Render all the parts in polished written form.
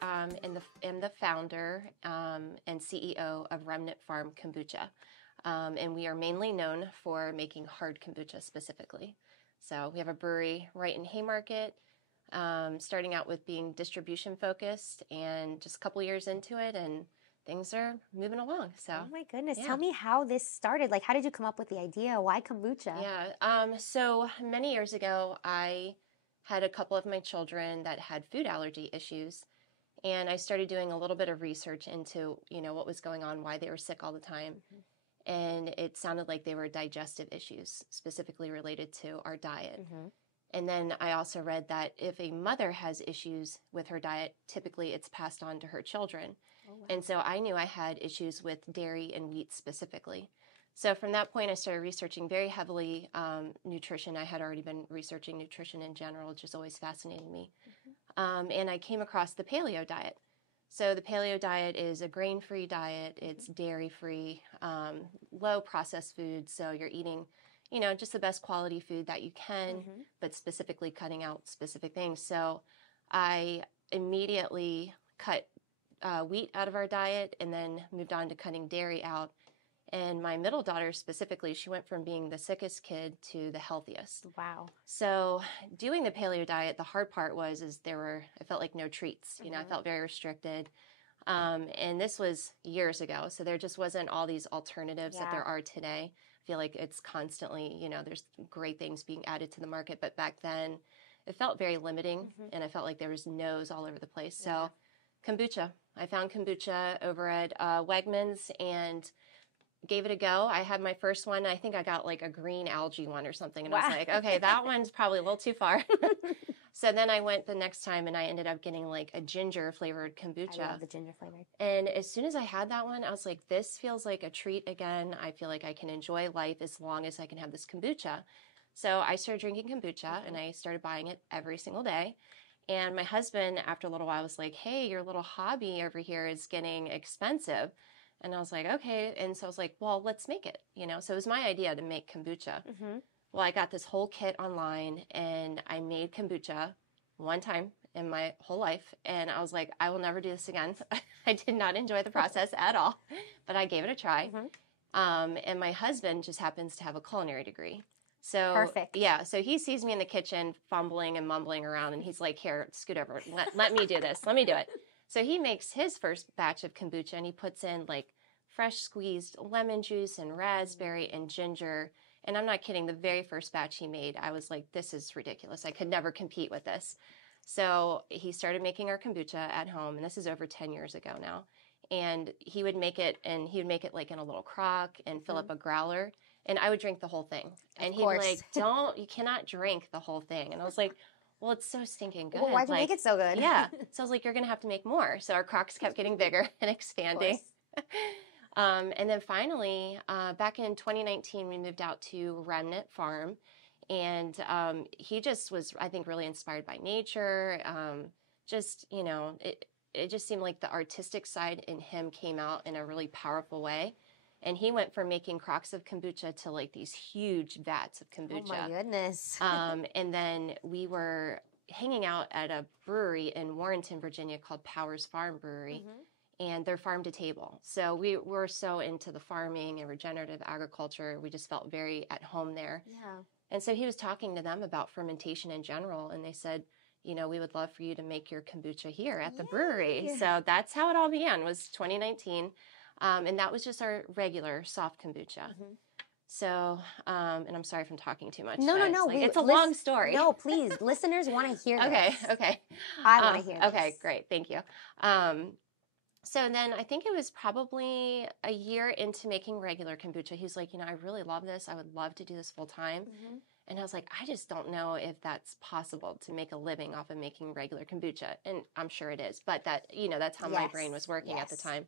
am the founder and CEO of Remnant Farm Kombucha. And we are mainly known for making hard kombucha specifically. So we have a brewery right in Haymarket, starting out with being distribution focused, and just a couple years into it, and things are moving along. So, oh my goodness, yeah. Tell me how this started. Like, how did you come up with the idea? Why kombucha? Yeah. So many years ago, I had a couple of my children that had food allergy issues, and I started doing a little bit of research into, what was going on, why they were sick all the time. Mm-hmm. And it sounded like they were digestive issues, specifically related to our diet. Mm-hmm. And then I also read that if a mother has issues with her diet, typically it's passed on to her children. Oh, wow. And so I knew I had issues with dairy and wheat specifically. So from that point, I started researching very heavily nutrition. I had already been researching nutrition in general, which has always fascinated me. Mm-hmm. And I came across the paleo diet. So the paleo diet is a grain-free diet. It's dairy-free, low processed food. So you're eating, just the best quality food that you can, mm-hmm. but specifically cutting out specific things. So I immediately cut wheat out of our diet and then moved on to cutting dairy out. And my middle daughter specifically, she went from being the sickest kid to the healthiest. Wow. So doing the paleo diet, the hard part was I felt like no treats. Mm-hmm. I felt very restricted. And this was years ago. So there just wasn't all these alternatives that there are today. I feel like it's constantly, there's great things being added to the market. But back then it felt very limiting, mm-hmm. and I felt like there was no's all over the place. So kombucha, I found kombucha over at Wegmans and gave it a go. I had my first one. I think I got like a green algae one or something. And I was like, okay, that one's probably a little too far. So then I went the next time and I ended up getting like a ginger flavored kombucha. I love the ginger flavored. And as soon as I had that one, I was like, this feels like a treat again. I feel like I can enjoy life as long as I can have this kombucha. So I started drinking kombucha, mm-hmm. and I started buying it every single day. And my husband, after a little while, was like, hey, your little hobby over here is getting expensive. And I was like, okay. And so I was like, well, let's make it, So it was my idea to make kombucha. Mm-hmm. Well, I got this whole kit online and I made kombucha one time in my whole life. And I was like, I will never do this again. I did not enjoy the process at all, but I gave it a try. Mm-hmm. And my husband just happens to have a culinary degree. So, perfect. Yeah. So he sees me in the kitchen fumbling and mumbling around and he's like, here, scoot over. Let me do this. Let me do it. So he makes his first batch of kombucha and he puts in like fresh squeezed lemon juice and raspberry and ginger. And I'm not kidding. The very first batch he made, I was like, this is ridiculous. I could never compete with this. So he started making our kombucha at home. And this is over 10 years ago now. And he would make it like in a little crock and fill up a growler. And I would drink the whole thing. And he'd be like, you cannot drink the whole thing. And I was like, well, it's so stinking good. Well, why'd you make it so good? Yeah. So I was like, you're going to have to make more. So our crocks kept getting bigger and expanding. And then finally, back in 2019, we moved out to Remnant Farm. And he just was, I think, really inspired by nature. It just seemed like the artistic side in him came out in a really powerful way. And he went from making crocks of kombucha to like these huge vats of kombucha. Oh my goodness. And then we were hanging out at a brewery in Warrenton, Virginia called Powers Farm Brewery. Mm-hmm. And they're farm to table. So we were so into the farming and regenerative agriculture. We just felt very at home there. Yeah. And so he was talking to them about fermentation in general. And they said, we would love for you to make your kombucha here at the brewery. So that's how it all began, was 2019. And that was just our regular soft kombucha. Mm-hmm. So, and I'm sorry if I'm talking too much. No. It's a long story. No, please. Listeners want to hear this. Okay. I want to hear this. Okay, great. Thank you. So then I think it was probably a year into making regular kombucha. He was like, I really love this. I would love to do this full time. Mm-hmm. And I was like, I just don't know if that's possible to make a living off of making regular kombucha. And I'm sure it is. But that's how my brain was working at the time.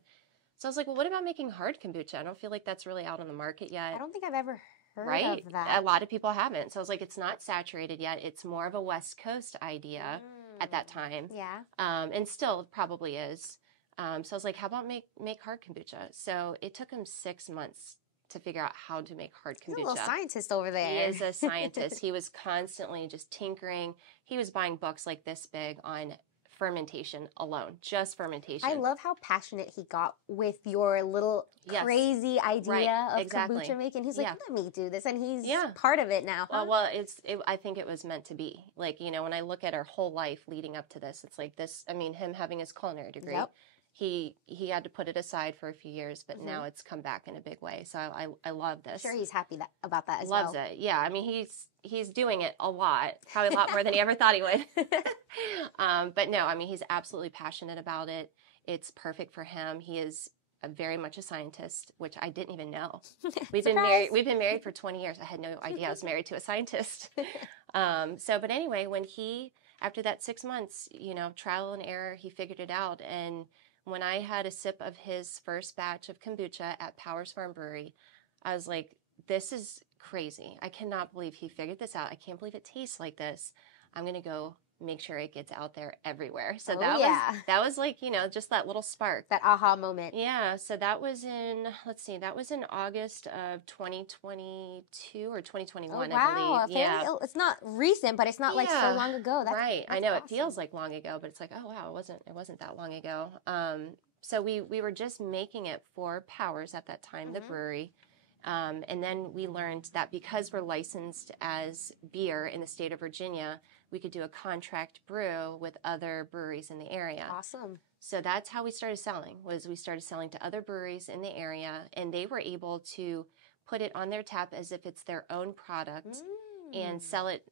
So I was like, well, what about making hard kombucha? I don't feel like that's really out on the market yet. I don't think I've ever heard of that. A lot of people haven't. So I was like, it's not saturated yet. It's more of a West Coast idea at that time. Yeah. And still probably is. So I was like, how about make hard kombucha? So it took him 6 months to figure out how to make hard kombucha. He's a little scientist over there. He is a scientist. He was constantly just tinkering. He was buying books like this big on fermentation alone, just fermentation. I love how passionate he got with your little Yes. crazy idea of Exactly. kombucha making. He's like, Yeah. let me do this. And he's Yeah. part of it now. Huh? Well, I think it was meant to be. Like, you know, when I look at our whole life leading up to this, it's like this, I mean, him having his culinary degree, Yep. he had to put it aside for a few years, but now it's come back in a big way. So I love this. I'm sure he's happy about that as Loves well. it. Yeah. I mean, he's doing it a lot, probably a lot more than he ever thought he would. But no, I mean, he's absolutely passionate about it. It's perfect for him. He is very much a scientist, which I didn't even know. We've been married for 20 years. I had no idea I was married to a scientist. But anyway, after that 6 months, you know, trial and error, he figured it out. And when I had a sip of his first batch of kombucha at Powers Farm Brewery, I was like, this is crazy. I cannot believe he figured this out. I can't believe it tastes like this. I'm going to go make sure it gets out there everywhere. So that was like, you know, just that little spark. That aha moment. Yeah. So that was in August of 2022 or 2021, I believe. Yeah. It's not recent, but it's not like so long ago. Right. That's I know awesome. it feels like long ago, but it's like, oh wow, it wasn't that long ago. So we were just making it for Powers at that time, the brewery. And then we learned that because we're licensed as beer in the state of Virginia, we could do a contract brew with other breweries in the area. Awesome. So that's how we started selling, we started selling to other breweries in the area, and they were able to put it on their tap as if it's their own product and sell it,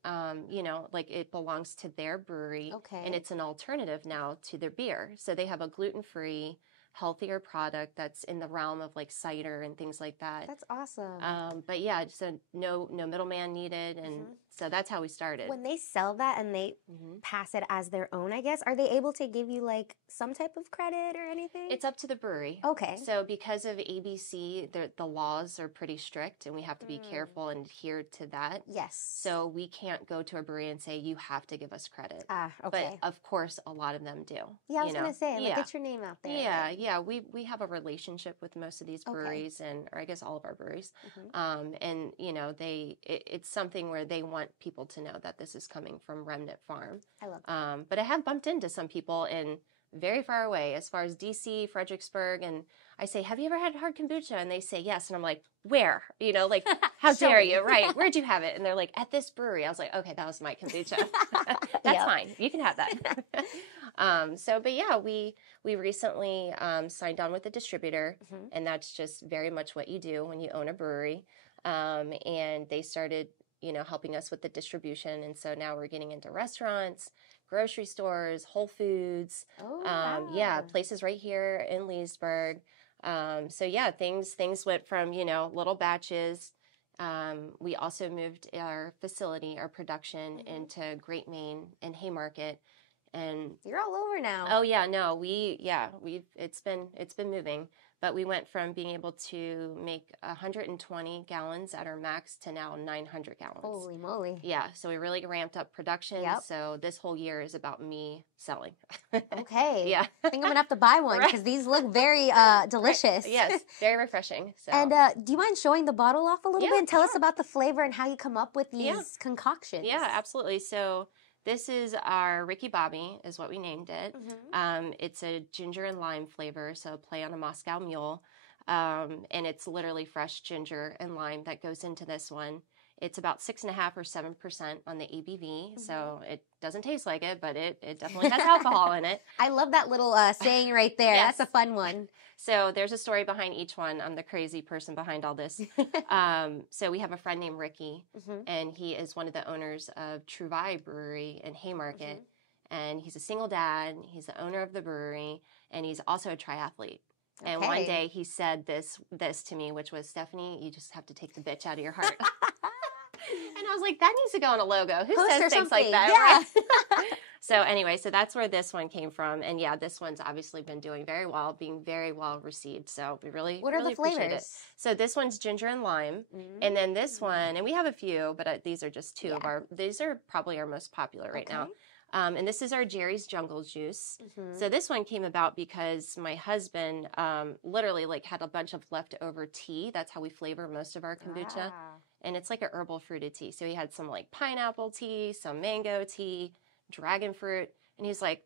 you know, like it belongs to their brewery. Okay. And it's an alternative now to their beer. So they have a gluten-free, healthier product that's in the realm of like cider and things like that. That's awesome. But yeah, so no middleman needed, and so that's how we started. When they sell that and they pass it as their own, I guess, are they able to give you like some type of credit or anything? It's up to the brewery. Okay. So because of ABC, the laws are pretty strict, and we have to be careful and adhere to that. Yes. So we can't go to a brewery and say, you have to give us credit. Okay. But of course, a lot of them do. Yeah, I was going to say, like, get your name out there. Yeah. We have a relationship with most of these breweries, or I guess all of our breweries. And, you know, it's something where they want people to know that this is coming from Remnant Farm. I love that. But I have bumped into some people in very far away, as far as DC, Fredericksburg, and I say, have you ever had hard kombucha? And they say yes, and I'm like, where? You know, like, how dare you? Right? Where'd you have it? And they're like, at this brewery. I was like, okay, that was my kombucha. That's fine. You can have that. But yeah, we recently signed on with a distributor, and that's just very much what you do when you own a brewery. And they started, you know, helping us with the distribution, and so now we're getting into restaurants, grocery stores, Whole Foods, places right here in Leesburg. So yeah, things went from, you know, little batches. We also moved our facility, our production, into Great Maine and Haymarket, and you're all over now. Oh yeah, no, it's been moving. But we went from being able to make 120 gallons at our max to now 900 gallons. Holy moly. Yeah, so we really ramped up production. Yep. So this whole year is about me selling. Okay. Yeah. I think I'm going to have to buy one because these look very delicious. Yes, very refreshing. So. And do you mind showing the bottle off a little bit and tell us about the flavor and how you come up with these concoctions? Yeah, absolutely. So this is our Ricky Bobby, is what we named it. It's a ginger and lime flavor, so play on a Moscow Mule. And it's literally fresh ginger and lime that goes into this one. It's about 6.5 or 7% on the ABV, so it doesn't taste like it, but it definitely has alcohol in it. I love that little saying right there. Yes. That's a fun one. So there's a story behind each one. I'm the crazy person behind all this. So we have a friend named Ricky, and he is one of the owners of Trouvaille Brewery in Haymarket, and he's a single dad. He's the owner of the brewery, and he's also a triathlete. And one day he said this to me, which was, Stephanie, you just have to take the bitch out of your heart. And I was like, that needs to go on a logo. Who says things like that? Yeah. Right? So anyway, so that's where this one came from. And yeah, this one's obviously been doing very well, being very well received. So we really, what are really the flavors? appreciate it. So this one's ginger and lime. And then this one, and we have a few, but these are just two of these are probably our most popular right now. And this is our Jerry's Jungle Juice. So this one came about because my husband literally like had a bunch of leftover tea. That's how we flavor most of our kombucha. And it's like a herbal fruited tea. So he had some like pineapple tea, some mango tea, dragon fruit. And he's like,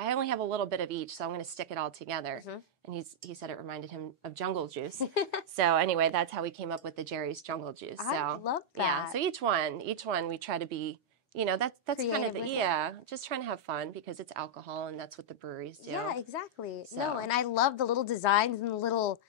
I only have a little bit of each, so I'm going to stick it all together. And he said it reminded him of jungle juice. So anyway, that's how we came up with the Jerry's Jungle Juice. So I love that. yeah, so each one we try to be, that's kind of just trying to have fun because it's alcohol and that's what the breweries do. Yeah, exactly. So. No, and I love the little designs and the little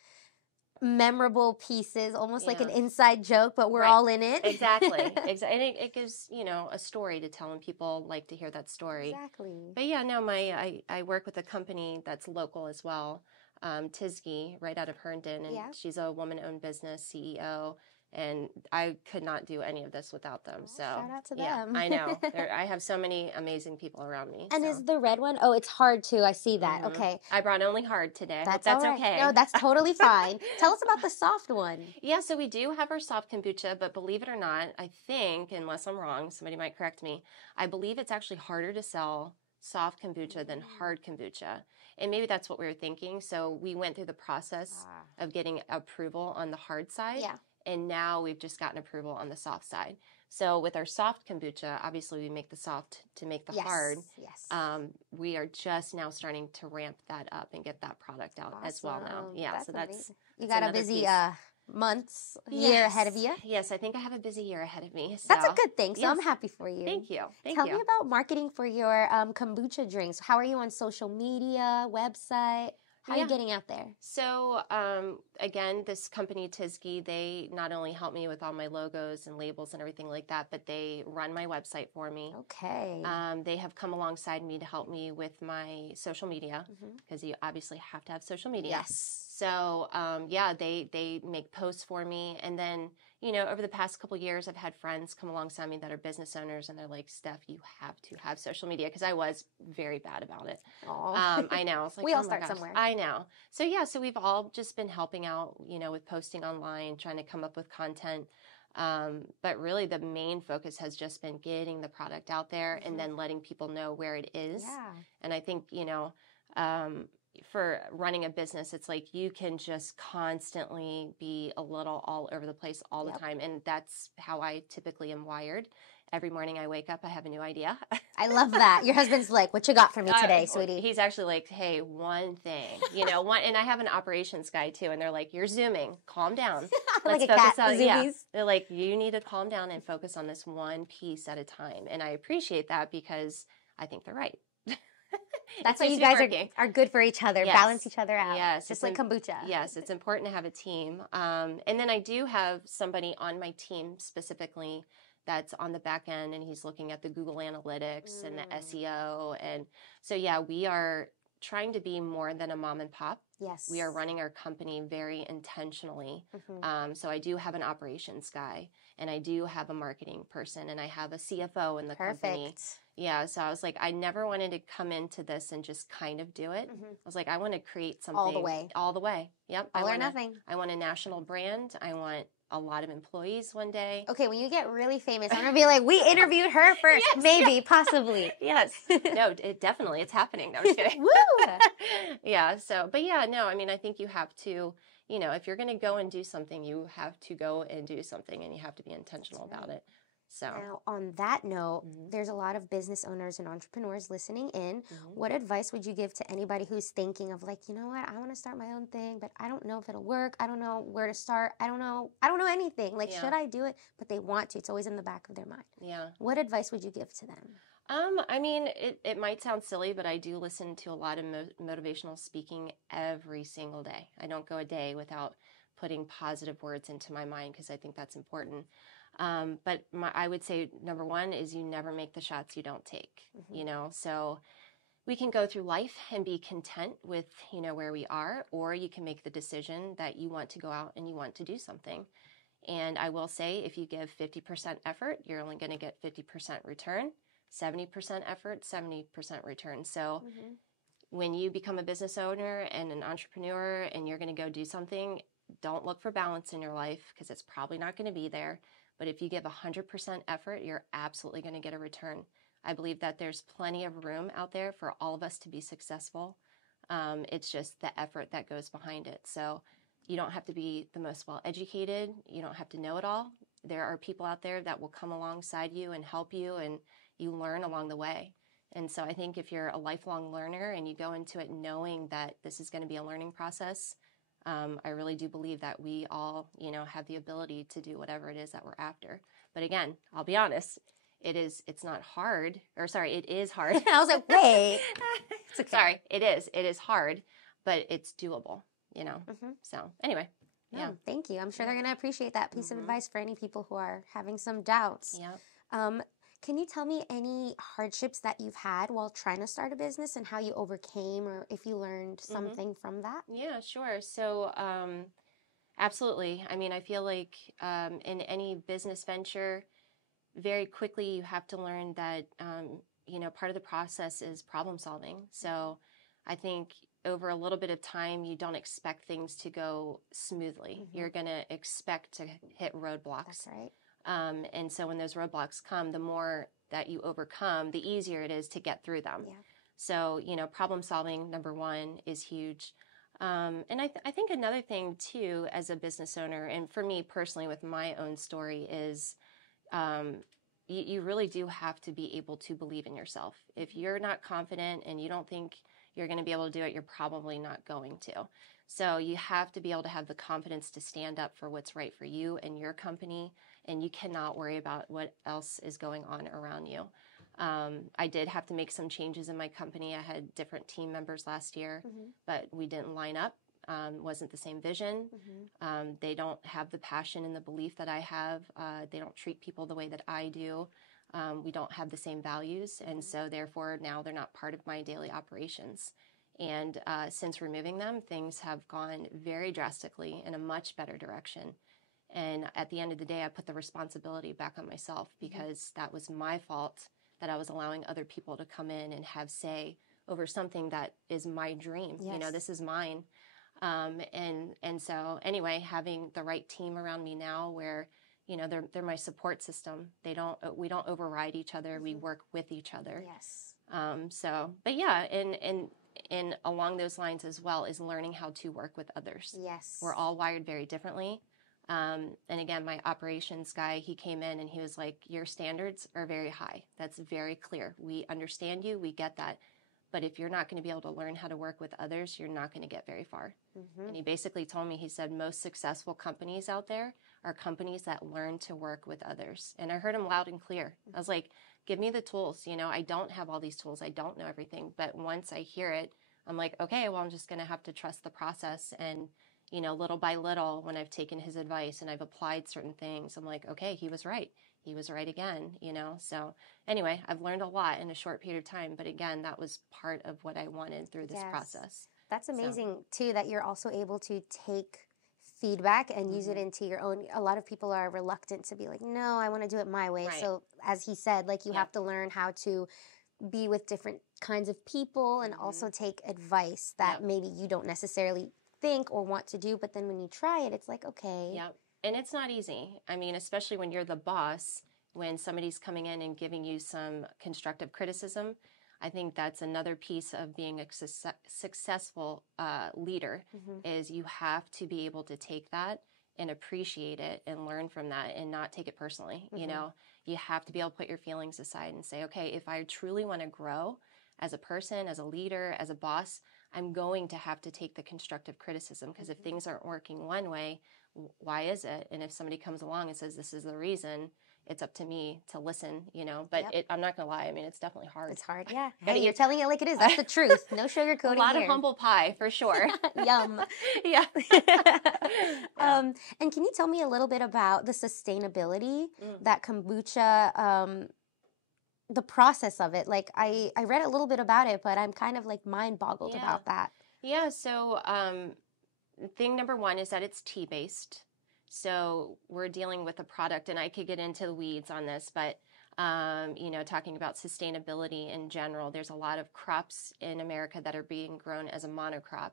memorable pieces, almost like an inside joke, but we're all in it. Exactly. And it gives, a story to tell, and people like to hear that story. Exactly. But yeah, no, I work with a company that's local as well, Tisky, right out of Herndon, and she's a woman-owned business, CEO, and I could not do any of this without them. So shout out to them. I know. I have so many amazing people around me. And is the red one? Oh, it's hard too. I see that. Okay. I brought only hard today. That's right. Okay. No, that's totally fine. Tell us about the soft one. Yeah, so we do have our soft kombucha, but believe it or not, I think, unless I'm wrong, somebody might correct me, I believe it's actually harder to sell soft kombucha than hard kombucha. And maybe that's what we were thinking. So we went through the process of getting approval on the hard side. Yeah. And now we've just gotten approval on the soft side. So with our soft kombucha, obviously we make the soft to make the hard. Yes. We are just now starting to ramp that up and get that product out as well now. Yeah, that's so that's amazing. You got a busy year ahead of you. Yes, I think I have a busy year ahead of me. So. That's a good thing. So I'm happy for you. Thank you. Tell me about marketing for your kombucha drinks. How are you on social media, website? How are you getting out there? So, again, this company, Tisky, they not only help me with all my logos and labels and everything like that, but they run my website for me. Okay. They have come alongside me to help me with my social media, because you obviously have to have social media. Yes. So, they make posts for me. And then, over the past couple of years, I've had friends come alongside me that are business owners, and they're like, Steph, you have to have social media, because I was very bad about it. I know. It's like, we all start somewhere. I know. So, so we've all just been helping out, with posting online, trying to come up with content. But really the main focus has just been getting the product out there and then letting people know where it is. Yeah. And I think, for running a business, it's like you can just constantly be a little all over the place all the time. And that's how I typically am wired. Every morning I wake up, I have a new idea. I love that. Your husband's like, what you got for me today, sweetie? He's actually like, hey, one thing, and I have an operations guy too. And they're like, you're zooming, calm down. Like a cat, They're like, you need to calm down and focus on this one piece at a time. And I appreciate that because I think they're right. That's why you guys are good for each other, balance each other out. Yes. Just like kombucha. Yes, it's important to have a team. And then I do have somebody on my team specifically that's on the back end, and he's looking at the Google Analytics and the SEO. And so, we are trying to be more than a mom and pop. Yes. We are running our company very intentionally. So I do have an operations guy, and I do have a marketing person, and I have a CFO in the company. Yeah, so I was like, I never wanted to come into this and just kind of do it. I was like, I want to create something. All the way. All the way. Yep. All or nothing. I want a national brand. I want a lot of employees one day. Okay, when you get really famous, I'm going to be like, we interviewed her first. Maybe, possibly. Yes. No, it's happening. No, I'm just kidding. Woo! Yeah, I think you have to, if you're going to go and do something, you have to go and do something, and you have to be intentional about it. So now, on that note, there's a lot of business owners and entrepreneurs listening in. What advice would you give to anybody who's thinking of like, you know what, I want to start my own thing, but I don't know if it'll work. I don't know where to start. I don't know anything. Like, should I do it? But they want to. It's always in the back of their mind. Yeah. What advice would you give to them? It might sound silly, but I do listen to a lot of motivational speaking every single day. I don't go a day without putting positive words into my mind, because I think that's important. But I would say number one is you never make the shots you don't take, so we can go through life and be content with, where we are, or you can make the decision that you want to go out and you want to do something. And I will say, if you give 50% effort, you're only going to get 50% return, 70% effort, 70% return. So when you become a business owner and an entrepreneur and you're going to go do something, don't look for balance in your life, because it's probably not going to be there. But if you give 100% effort, you're absolutely going to get a return. I believe that there's plenty of room out there for all of us to be successful. It's just the effort that goes behind it. So you don't have to be the most well-educated. You don't have to know it all. There are people out there that will come alongside you and help you, and you learn along the way. And so I think if you're a lifelong learner and you go into it knowing that this is going to be a learning process, I really do believe that we all, have the ability to do whatever it is that we're after. But again, I'll be honest, it's not hard, it is hard. I was like, wait. It's okay. Sorry, it is hard, but it's doable, So anyway. No, yeah. Thank you. I'm sure they're going to appreciate that piece of advice for any people who are having some doubts. Yeah. Can you tell me any hardships that you've had while trying to start a business and how you overcame, or if you learned something from that? Yeah, sure. So, absolutely. I mean, I feel like in any business venture, very quickly you have to learn that, part of the process is problem solving. So I think over a little bit of time, you don't expect things to go smoothly. You're going to expect to hit roadblocks. That's right. And so when those roadblocks come, the more that you overcome, the easier it is to get through them. Yeah. So, problem solving, number one, is huge. And I think another thing too, as a business owner, and for me personally with my own story, is you really do have to be able to believe in yourself. If you're not confident and you don't think you're going to be able to do it, you're probably not going to. So you have to be able to have the confidence to stand up for what's right for you and your company, and you cannot worry about what else is going on around you. I did have to make some changes in my company. I had different team members last year, but we didn't line up. Wasn't the same vision. They don't have the passion and the belief that I have. They don't treat people the way that I do. We don't have the same values, and so therefore now they're not part of my daily operations. And since removing them, things have gone very drastically in a much better direction. And at the end of the day, I put the responsibility back on myself, because that was my fault that I was allowing other people to come in and have say over something that is my dream. Yes. This is mine. And so anyway, having the right team around me now, where they're my support system. We don't override each other. We work with each other. Yes. But yeah, and along those lines as well is learning how to work with others. Yes. We're all wired very differently. And again, my operations guy, he came in and he was like, your standards are very high. That's very clear. We understand you. We get that. But if you're not going to be able to learn how to work with others, you're not going to get very far. And he basically told me, he said, most successful companies out there are companies that learn to work with others. And I heard him loud and clear. I was like, give me the tools. I don't have all these tools. I don't know everything. But once I hear it, I'm like, okay, well, I'm just going to have to trust the process. And, little by little, when I've taken his advice and I've applied certain things, I'm like, okay, he was right. He was right again, So anyway, I've learned a lot in a short period of time. But again, that was part of what I wanted through this process. That's amazing, too, that you're also able to take feedback and use it into your own. A lot of people are reluctant to be like, no, I want to do it my way. Right. So as he said, you have to learn how to be with different kinds of people and also take advice that maybe you don't necessarily think or want to do. But then when you try it, it's like, okay. Yep. And it's not easy. I mean, especially when you're the boss, when somebody's coming in and giving you some constructive criticism, I think that's another piece of being a successful leader is you have to be able to take that and appreciate it and learn from that and not take it personally. You have to be able to put your feelings aside and say, okay, if I truly want to grow as a person, as a leader, as a boss, I'm going to have to take the constructive criticism, because if things aren't working one way, why is it? And if somebody comes along and says, this is the reason, it's up to me to listen, but I'm not going to lie. I mean, it's definitely hard. It's hard. Yeah. Hey, you're telling it like it is. That's the truth. No sugarcoating. A lot of humble pie for sure. Yum. Yeah. And can you tell me a little bit about the sustainability that kombucha, the process of it? I read a little bit about it, but I'm kind of mind boggled about that. Yeah. So, thing number one is that it's tea-based. So we're dealing with a product, and I could get into the weeds on this, but, talking about sustainability in general, there's a lot of crops in America that are being grown as a monocrop.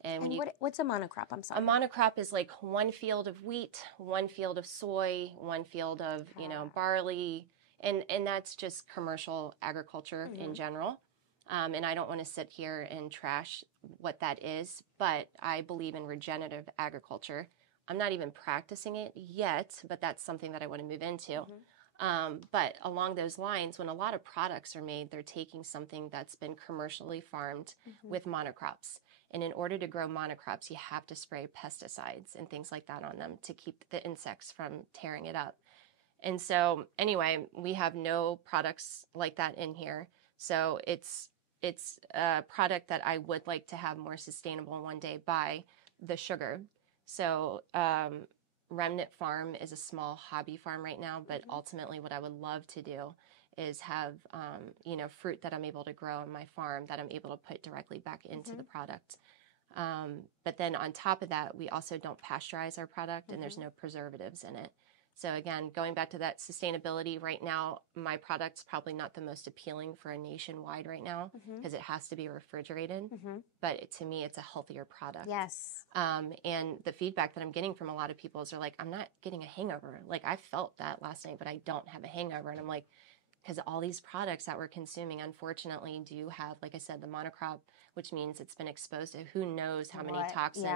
And what's a monocrop? I'm sorry. A monocrop is like one field of wheat, one field of soy, one field of, barley, and that's just commercial agriculture in general. And I don't want to sit here and trash what that is, but I believe in regenerative agriculture. I'm not even practicing it yet, but that's something that I want to move into. But along those lines, when a lot of products are made, they're taking something that's been commercially farmed with monocrops. And in order to grow monocrops, you have to spray pesticides and things like that on them to keep the insects from tearing it up. And so anyway, we have no products like that in here. So it's a product that I would like to have more sustainable one day by the sugar. So Remnant Farm is a small hobby farm right now, but ultimately what I would love to do is have, fruit that I'm able to grow on my farm that I'm able to put directly back into the product. But then on top of that, we also don't pasteurize our product and there's no preservatives in it. So again, going back to that sustainability, right now, my product's probably not the most appealing for a nationwide right now because it has to be refrigerated. But to me, it's a healthier product. Yes. And the feedback that I'm getting from a lot of people is they're like, I'm not getting a hangover. Like I felt that last night, but I don't have a hangover. And I'm like, because all these products that we're consuming, unfortunately, do have, like I said, the monocrop, which means it's been exposed to who knows how many toxins.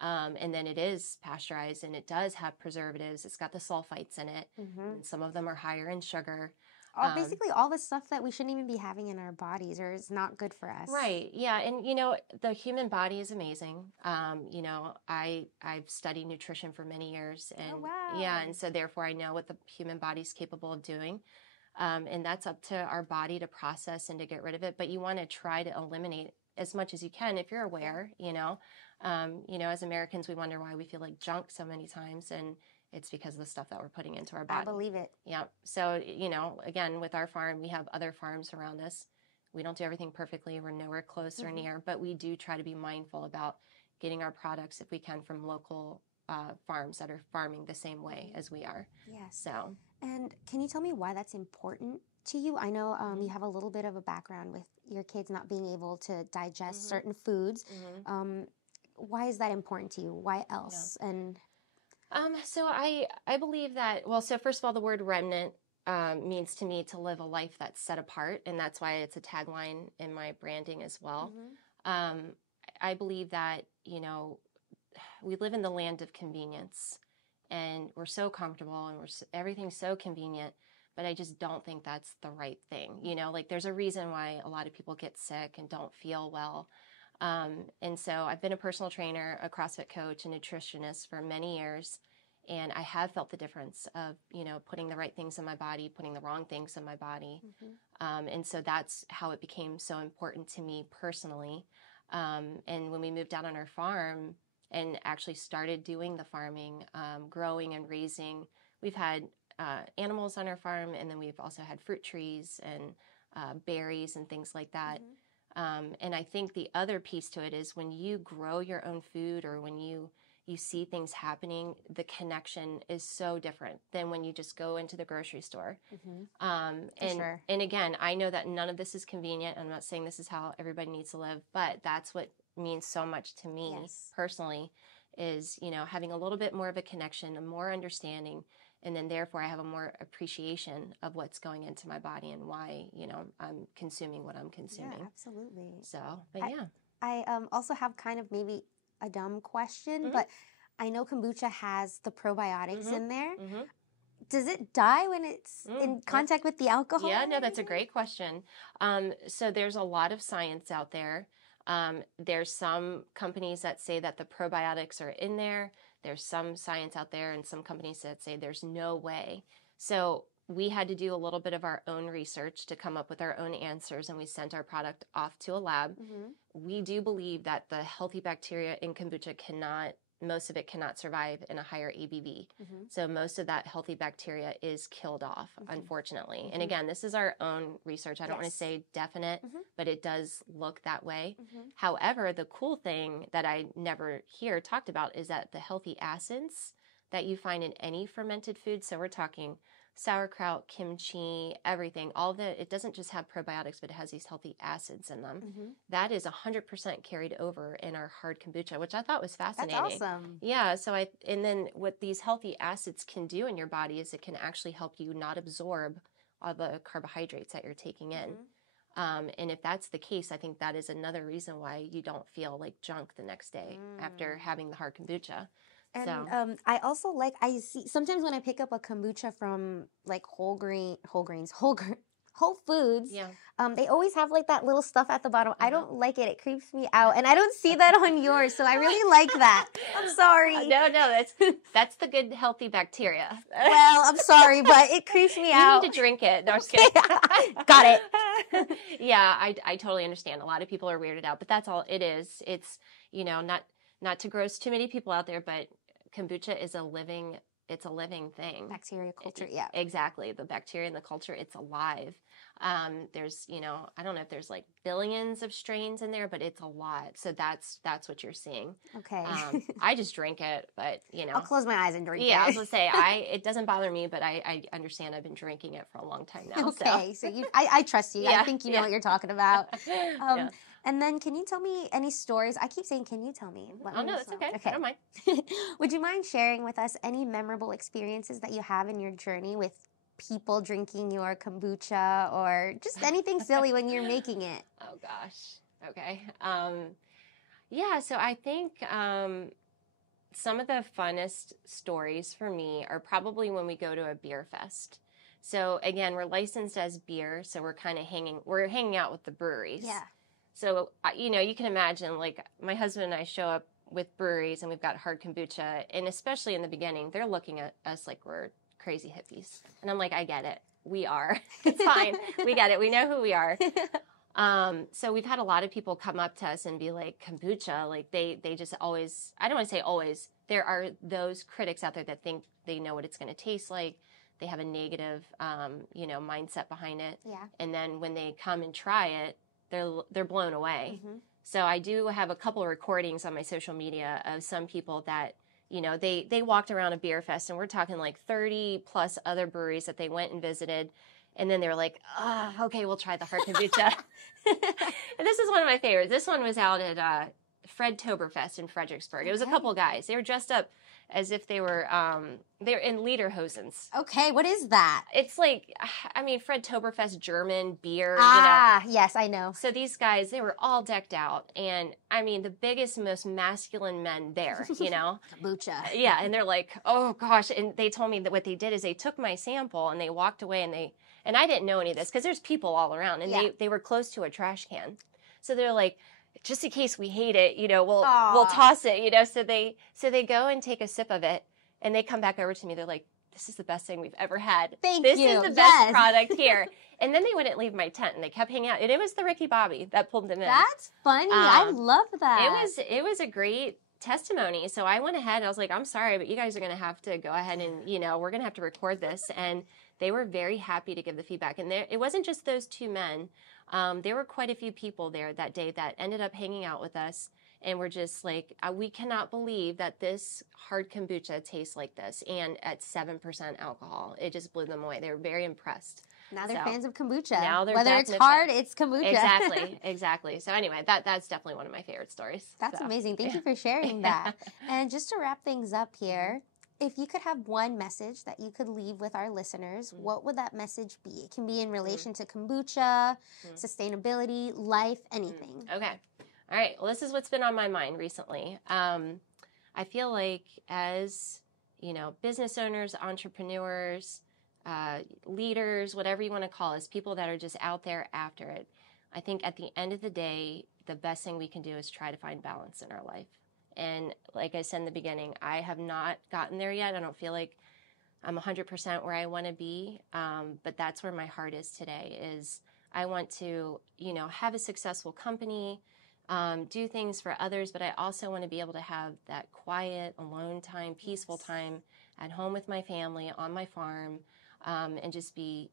Yeah. And then it is pasteurized and it does have preservatives. It's got the sulfites in it. And some of them are higher in sugar. Basically all the stuff that we shouldn't even be having in our bodies or is not good for us. Right. Yeah. And, the human body is amazing. I've studied nutrition for many years. And yeah. And so therefore I know what the human body's capable of doing. And that's up to our body to process and to get rid of it. But you want to try to eliminate as much as you can if you're aware, as Americans, we wonder why we feel like junk so many times. And it's because of the stuff that we're putting into our body. I believe it. Yeah. So, again, with our farm, we have other farms around us. We don't do everything perfectly. We're nowhere close or near, but we do try to be mindful about getting our products, if we can, from local farms that are farming the same way as we are. Yes. So. And can you tell me why that's important to you? I know you have a little bit of a background with your kids not being able to digest certain foods. Why is that important to you? Why else? Yeah. And so I believe that, so first of all, the word remnant means to me to live a life that's set apart, and that's why it's a tagline in my branding as well. I believe that, we live in the land of convenience, and we're so comfortable, and everything's so convenient, but I just don't think that's the right thing. There's a reason why a lot of people get sick and don't feel well. And so I've been a personal trainer, a CrossFit coach, a nutritionist for many years. And I have felt the difference of, putting the right things in my body, putting the wrong things in my body. And so that's how it became so important to me personally. And when we moved out on our farm and actually started doing the farming, growing and raising, we've had animals on our farm, and then we've also had fruit trees and berries and things like that. And I think the other piece to it is when you grow your own food or when you see things happening, the connection is so different than when you just go into the grocery store. And again, I know that none of this is convenient. I'm not saying this is how everybody needs to live, but that's what means so much to me personally is, having a little bit more of a connection, a more understanding. And then therefore I have a more appreciation of what's going into my body and why, I'm consuming what I'm consuming. Yeah, absolutely. So, but yeah. I also have kind of maybe a dumb question, but I know kombucha has the probiotics in there. Does it die when it's in contact with the alcohol? Yeah, no, that's a great question. So there's a lot of science out there. There's some companies that say that the probiotics are in there. There's some science out there and some companies that say there's no way. So we had to do a little bit of our own research to come up with our own answers, and we sent our product off to a lab. We do believe that the healthy bacteria in kombucha most of it cannot survive in a higher ABV. So most of that healthy bacteria is killed off, unfortunately. And again, this is our own research. I don't want to say definite, but it does look that way. However, the cool thing that I never hear talked about is that the healthy acids that you find in any fermented food, so we're talking sauerkraut, kimchi, everything, it doesn't just have probiotics, but it has these healthy acids in them. That is 100% carried over in our hard kombucha, which I thought was fascinating. That's awesome. Yeah. And then what these healthy acids can do in your body is it can actually help you not absorb all the carbohydrates that you're taking in. And if that's the case, I think that is another reason why you don't feel like junk the next day after having the hard kombucha. And So I also I see sometimes when I pick up a kombucha from like Whole Foods, yeah. they always have like that little stuff at the bottom. I Uh-huh. don't like it. It creeps me out. And I don't see that on yours. So I really like that. I'm sorry. No, that's the good healthy bacteria. Well, I'm sorry, but it creeps me out. You need to drink it. No, I'm just kidding. Got it. Yeah, I totally understand. A lot of people are weirded out, but that's all it is. It's, not to gross too many people out there, but kombucha is it's a living thing. Bacteria culture, yeah. Exactly. The bacteria in the culture, it's alive. There's, I don't know if there's like billions of strains in there, but it's a lot. So that's what you're seeing. Okay. I just drink it, but I'll close my eyes and drink it. Yeah, I was gonna say it doesn't bother me, but I understand. I've been drinking it for a long time now. Okay, so I trust you. Yeah, I think you know what you're talking about. Yeah. And then can you tell me any stories? I keep saying, can you tell me? Oh, no, that's okay. I don't mind. Would you mind sharing with us any memorable experiences that you have in your journey with people drinking your kombucha or just anything silly when you're making it? Oh, gosh. Okay. Yeah, so I think some of the funnest stories for me are probably when we go to a beer fest. So again, we're licensed as beer, so we're kind of hanging out with the breweries. Yeah. So, you can imagine, like, my husband and I show up with breweries and we've got hard kombucha, and especially in the beginning, they're looking at us like we're crazy hippies. And I'm like, I get it. We are. It's fine. We get it. We know who we are. So we've had a lot of people come up to us and be like, kombucha, like they just always, I don't want to say always, there are those critics out there that think they know what it's going to taste like. They have a negative, mindset behind it. Yeah. And then when they come and try it, they're blown away. Mm-hmm. So I do have a couple of recordings on my social media of some people that, they walked around a beer fest, and we're talking like 30 plus other breweries that they went and visited. And then they were like, okay, we'll try the hard kombucha. And this is one of my favorites. This one was out at Fredtoberfest in Fredericksburg. It was a couple guys. They were dressed up as if they were in lederhosens. Okay, what is that? It's like, Fredtoberfest German beer. Yes, I know. So these guys, they were all decked out. And, the biggest, most masculine men there, Kombucha. Yeah, and they're like, oh, gosh. And they told me that what they did is they took my sample and they walked away, and I didn't know any of this because there's people all around, and they were close to a trash can. So they're like, just in case we hate it, we'll toss it, So they go and take a sip of it, and they come back over to me. They're like, this is the best thing we've ever had. This is the best product here. And then they wouldn't leave my tent, and they kept hanging out. And it was the Ricky Bobby that pulled them in. That's funny. I love that. It was a great testimony. So I went ahead and I was like, I'm sorry, but you guys are going to have to go ahead and, we're going to have to record this. And they were very happy to give the feedback. And it wasn't just those two men. There were quite a few people there that day that ended up hanging out with us, and were just like, we cannot believe that this hard kombucha tastes like this, and at 7% alcohol. It just blew them away. They were very impressed. Now they're fans of kombucha. Now they're Whether it's hard, it's kombucha. Exactly. So anyway, that's definitely one of my favorite stories. That's amazing. Thank you for sharing that. And just to wrap things up here, if you could have one message that you could leave with our listeners, what would that message be? It can be in relation to kombucha, sustainability, life, anything. Okay. All right. Well, this is what's been on my mind recently. I feel like as, business owners, entrepreneurs, leaders, whatever you want to call us, people that are just out there after it, I think at the end of the day, the best thing we can do is try to find balance in our life. And like I said in the beginning, I have not gotten there yet. I don't feel like I'm 100% where I want to be, but that's where my heart is today. Is I want to, have a successful company, do things for others, but I also want to be able to have that quiet, alone time, peaceful time at home with my family, on my farm, and just be,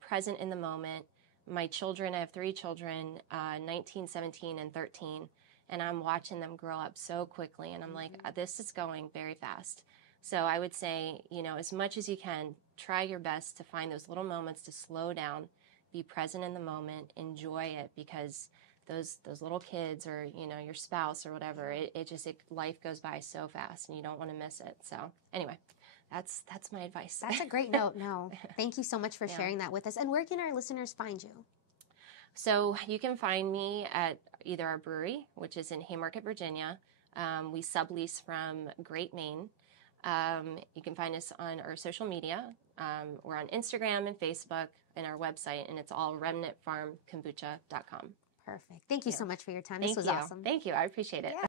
present in the moment. My children, I have 3 children, 19, 17, and 13. And I'm watching them grow up so quickly. And I'm like, this is going very fast. So I would say, as much as you can, try your best to find those little moments to slow down, be present in the moment, enjoy it, because those little kids or, your spouse or whatever, life goes by so fast and you don't want to miss it. So anyway, that's my advice. That's a great note. No, thank you so much for sharing that with us. And where can our listeners find you? So you can find me at either our brewery, which is in Haymarket, Virginia. We sublease from Great Maine. You can find us on our social media. We're on Instagram and Facebook and our website, and it's all remnantfarmkombucha.com. Perfect. Thank you so much for your time. Thank This was you. awesome. Thank you. I appreciate it. Yeah.